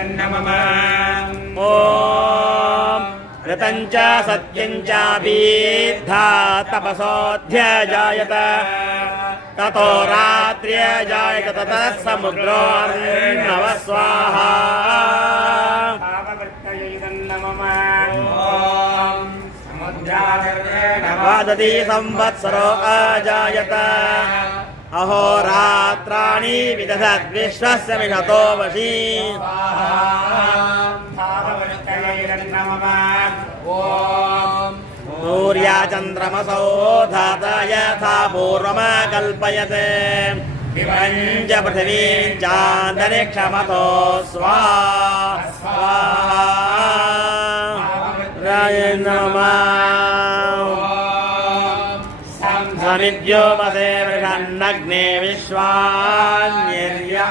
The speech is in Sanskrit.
ॐ ऋतं च सत्यं च बीद्धा तपसोऽध्यजायत ततो रात्र्यजायत ततः समुद्रोऽर्णव स्वाहा वादती संवत्सरो अजायत अहोरात्राणि विदधद्विश्वस्य विशतो वशी सूर्याचन्द्रमसौ धाता यथा पूर्वमकल्पयते विभञ्च पृथिवीं चान्तरिक्षमतो स्वाहा समिद्योपसे वृषन्नग्ने विश्वान्यर्या